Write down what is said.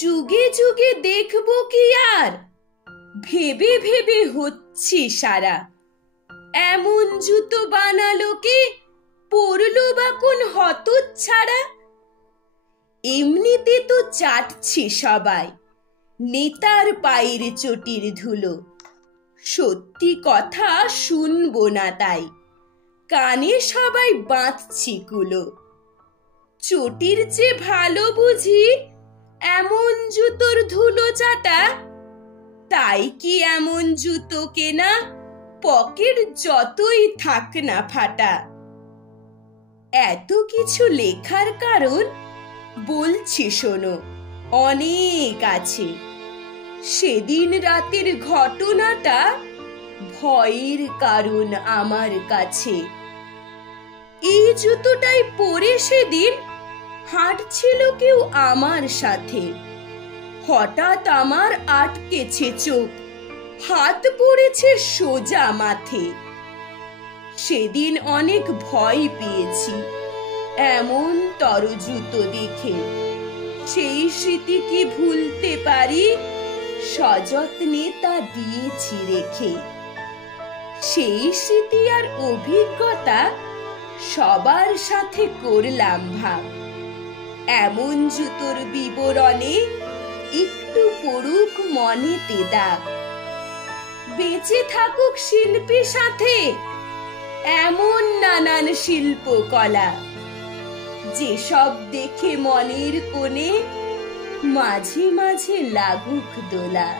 যুগে যুগে দেখবো কি আর, ভেবে ভেবে হচ্ছে সারা। এমন জুতো বানালো কে, পরলো বা কোন হতচ্ছাড়া। এমনিতে তো চাটছে সবাই নেতার পায়ের চটির ধুলো। সত্যি কথা শুনবো না তাই, কানে সবাই বাঁধছে কুলো। চটির চেয়ে ভালো বুঝি এমন জুতোর ধুলো চাটা। তাই কি এমন জুতো কেনা, পকেট যতই থাক না ফাটা। এত কিছু লেখার কারণ বলছি শোনো, অনেক আছে। সেদিন রাতের ঘটনাটা ভয়ের কারণ আমার কাছে। এই জুতোটাই পরে সেদিন হাঁটছিল কেউ আমার সাথে। হঠাৎ আমার আটকেছে চোখ, হাত পড়েছে সোজা মাথে। সেদিন অনেক ভয় পেয়েছি এমন তর জুতো দেখে। সেই স্মৃতি কি ভুলতে পারি, সযত্নে তা দিয়েছি রেখে। সেই স্মৃতি আর অভিজ্ঞতা সবার সাথে করলাম ভাগ। এমন জুতোর বিবরণে একটু পড়ুক মনেতে দাগ। বেঁচে থাকুক শিল্পী সাথে এমন নানান শিল্পকলা, যেসব দেখে মনের কোণে মাঝে মাঝে লাগুক দোলা।